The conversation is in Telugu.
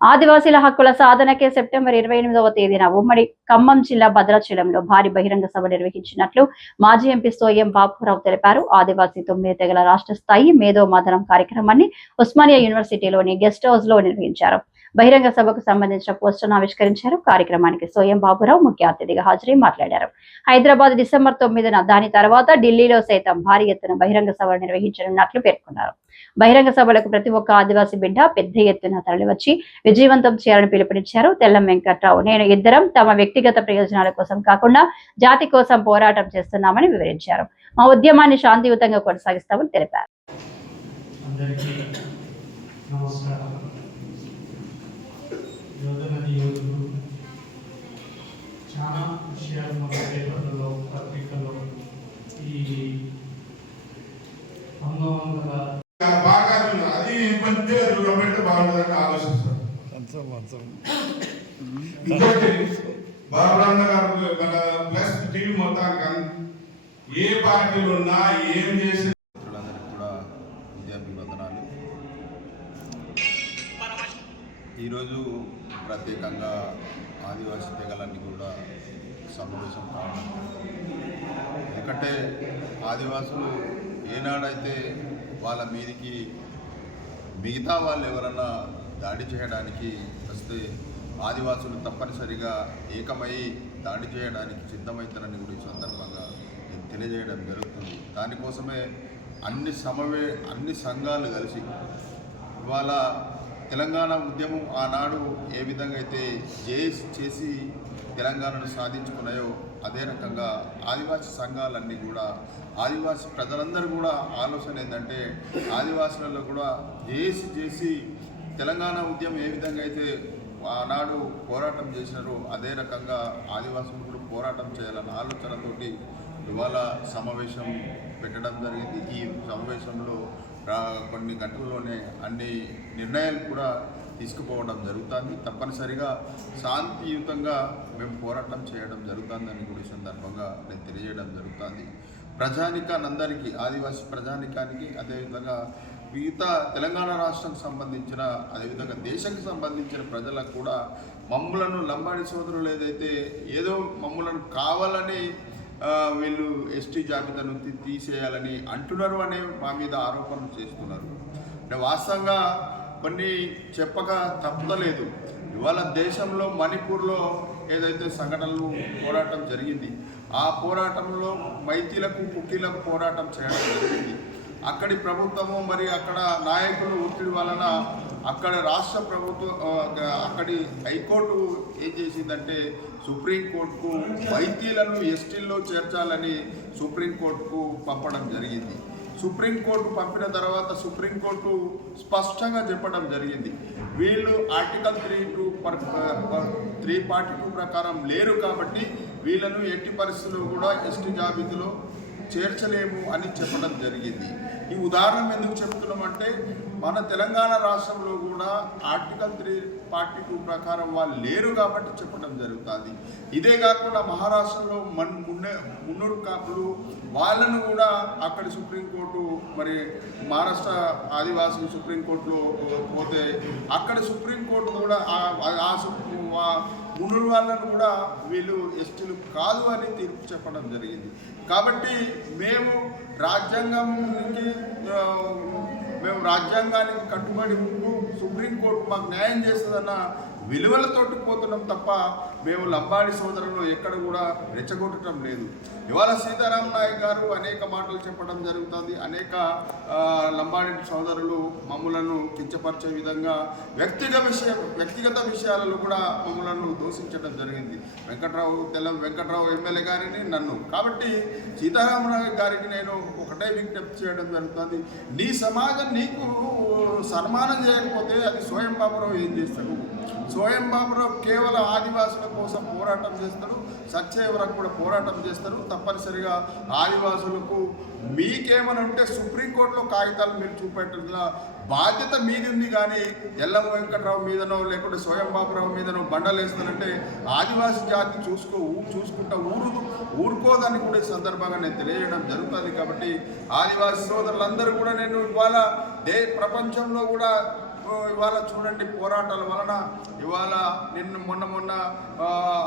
ఆదివాసీల హక్కుల సాధనకే సెప్టెంబర్ ఇరవై ఎనిమిదవ తేదీన ఉమ్మడి ఖమ్మం జిల్లా భద్రాచలంలో భారీ బహిరంగ సభ నిర్వహించినట్లు మాజీ ఎంపీ సోయం బాపురావు తెలిపారు. ఆదివాసీ తొమ్మిది తెగల రాష్ట్ర స్థాయి మేధో మదనం కార్యక్రమాన్ని ఉస్మానియా యూనివర్సిటీలోని గెస్ట్ హౌస్లో నిర్వహించారు. బహిరంగ సభకు సంబంధించిన పోస్టర్ను ఆవిష్కరించారు. కార్యక్రమానికి సోయం బాబురావు ముఖ్య అతిథిగా హాజరై మాట్లాడారు. హైదరాబాద్ డిసెంబర్ తొమ్మిదిన దాని తర్వాత ఢిల్లీలో సైతం భారీ ఎత్తున బహిరంగ సభలు నిర్వహించనున్నట్లు పేర్కొన్నారు. బహిరంగ సభలకు ప్రతి ఒక్క ఆదివాసీ బిడ్డ పెద్ద ఎత్తున తరలివచ్చి విజయవంతం చేయాలని పిలుపునిచ్చారు. తెల్లం వెంకట్రావు నేను ఇద్దరం తమ వ్యక్తిగత ప్రయోజనాల కోసం కాకుండా జాతి కోసం పోరాటం చేస్తున్నామని వివరించారు. మా ఉద్యమాన్ని శాంతియుతంగా కొనసాగిస్తామని తెలిపారు. నమస్కారం యోధులు చాలా విషయాలు మన పేపర్లలో పత్రికల్లో ఈ పంతొమ్మిది వందల బాగా అది చూడబెడితే బాగుంటుందని ఆలోచిస్తాను ఇంకోటి బాబురాన్న గారు మన ప్లస్ టీవీ మొత్తానికి ఏ పార్టీలు ఉన్నా ఏం చేసి కూడా ఉదయాభివందనాలు ఈరోజు ప్రత్యేకంగా ఆదివాసీ తెగలన్నీ కూడా సమావేశం కావడం ఎందుకంటే ఆదివాసులు ఏనాడైతే వాళ్ళ మీదికి మిగతా వాళ్ళు ఎవరన్నా దాడి చేయడానికి వస్తే ఆదివాసులు తప్పనిసరిగా ఏకమై దాడి చేయడానికి సిద్ధమవుతారని కూడా ఈ సందర్భంగా నేను తెలియజేయడం జరుగుతుంది. దానికోసమే అన్ని సమవే అన్ని సంఘాలు కలిసి ఇవాళ తెలంగాణ ఉద్యమం ఆనాడు ఏ విధంగా అయితే జేఎస్ చేసి తెలంగాణను సాధించుకున్నాయో అదే రకంగా ఆదివాసీ సంఘాలన్నీ కూడా ఆదివాసీ ప్రజలందరూ కూడా ఆలోచన ఏంటంటే ఆదివాసులలో కూడా జేఏసీ చేసి తెలంగాణ ఉద్యమం ఏ విధంగా అయితే ఆనాడు పోరాటం చేసినారో అదే రకంగా ఆదివాసులు కూడా పోరాటం చేయాలన్న ఆలోచనతోటి ఇవాళ సమావేశం పెట్టడం జరిగింది. ఈ సమావేశంలో కొన్ని గంటల్లోనే అన్ని నిర్ణయాలు కూడా తీసుకుపోవడం జరుగుతుంది. తప్పనిసరిగా శాంతియుతంగా మేము పోరాటం చేయడం జరుగుతుందని కూడా ఈ సందర్భంగా నేను తెలియజేయడం జరుగుతుంది. ప్రజానికానందరికీ ఆదివాసీ ప్రజానికానికి అదేవిధంగా మిగతా తెలంగాణ రాష్ట్రం సంబంధించిన అదేవిధంగా దేశానికి సంబంధించిన ప్రజలకు కూడా మమ్ములను లంబాడి సోదరులు ఏదైతే ఏదో మమ్ములను కావాలని వీళ్ళు ఎస్టీ జాబితాను నుంచి తీసేయాలని అంటున్నారు అనే మా మీద ఆరోపణలు చేస్తున్నారు. అంటే వాస్తవంగా కొన్ని చెప్పక తప్పలేదు ఇవాళ దేశంలో మణిపూర్లో ఏదైతే సంఘటనలు పోరాటం జరిగింది ఆ పోరాటంలో మైతీలకు కుకీలకు పోరాటం చేయడం జరిగింది. అక్కడి ప్రభుత్వము మరి అక్కడ నాయకులు ఒత్తిడి వలన అక్కడ రాష్ట్ర ప్రభుత్వం అక్కడి హైకోర్టు ఏం చేసిందంటే సుప్రీంకోర్టుకు వైద్యులను ఎస్టీల్లో చేర్చాలని సుప్రీంకోర్టుకు పంపడం జరిగింది. సుప్రీంకోర్టు పంపిన తర్వాత సుప్రీంకోర్టు స్పష్టంగా చెప్పడం జరిగింది. వీళ్ళు article three two per three forty two ప్రకారం లేరు కాబట్టి వీళ్ళను ఎట్టి పరిస్థితుల్లో కూడా ఎస్టీ జాబితాలో చేర్చలేము అని చెప్పడం జరిగింది. ఈ ఉదాహరణ ఎందుకు చెప్తున్నామంటే మన తెలంగాణ రాష్ట్రంలో కూడా ఆర్టికల్ త్రీ పార్టీ టూ ప్రకారం వాళ్ళు లేరు కాబట్టి చెప్పడం జరుగుతుంది. ఇదే కాకుండా మహారాష్ట్రలో మన్ మున్నే మున్నూరు కాపులు వాళ్ళను కూడా అక్కడ సుప్రీంకోర్టు మరి మహారాష్ట్ర ఆదివాసులు సుప్రీంకోర్టులో పోతే అక్కడ సుప్రీంకోర్టు కూడా ఆ- ఆ మునుల వాళ్ళను కూడా వీళ్ళు ఎస్టీలు కాదు అని తీర్పు చెప్పడం జరిగింది. కాబట్టి మేము రాజ్యాంగం నుంచి మేము రాజ్యాంగానికి కట్టుబడి ఉంటూ సుప్రీంకోర్టు మాకు న్యాయం చేస్తుందన్న విలువలతోటి పోతున్నాం తప్ప మేము లంబాడి సోదరులు ఎక్కడ కూడా రెచ్చగొట్టడం లేదు. ఇవాళ సీతారాం నాయక్ గారు అనేక మాటలు చెప్పడం జరుగుతుంది. అనేక లంబాడి సోదరులు మమ్ములను కించపరిచే విధంగా వ్యక్తిగత విషయ వ్యక్తిగత విషయాలలో కూడా మమ్మలను దూషించడం జరిగింది. వెంకట్రావు తెల్ల వెంకట్రావు ఎమ్మెల్యే గారిని నన్ను. కాబట్టి సీతారామరావు గారికి నేను ఒకటే విజ్ఞప్తి చేయడం జరుగుతుంది. నీ సమాజం నీకు సన్మానం చేయకపోతే అది స్వయం బాబురావు ఏం చేస్తాడు స్వయం బాబురావు కేవలం ఆదివాసుల కోసం పోరాటం చేస్తారు. సత్య వరకు కూడా పోరాటం చేస్తారు. తప్పనిసరిగా ఆదివాసులకు మీకేమని ఉంటే సుప్రీంకోర్టులో కాగితాలు మీరు చూపెట్టడంలో బాధ్యత మీది ఉంది కానీ ఎల్లమ్మ వెంకట్రావు మీదనో లేకుంటే స్వయం బాబురావు మీదనో బండలు వేస్తారంటే ఆదివాసీ జాతి చూసుకో చూసుకుంటా ఊరు ఊరుకోదని కూడా ఈ సందర్భంగా నేను తెలియజేయడం జరుగుతుంది. కాబట్టి ఆదివాసీ సోదరులందరూ కూడా నేను ఇవాళ దే ప్రపంచంలో కూడా ఇవాళ చూడండి పోరాటాల వలన ఇవాళ నిన్న మొన్న మొన్న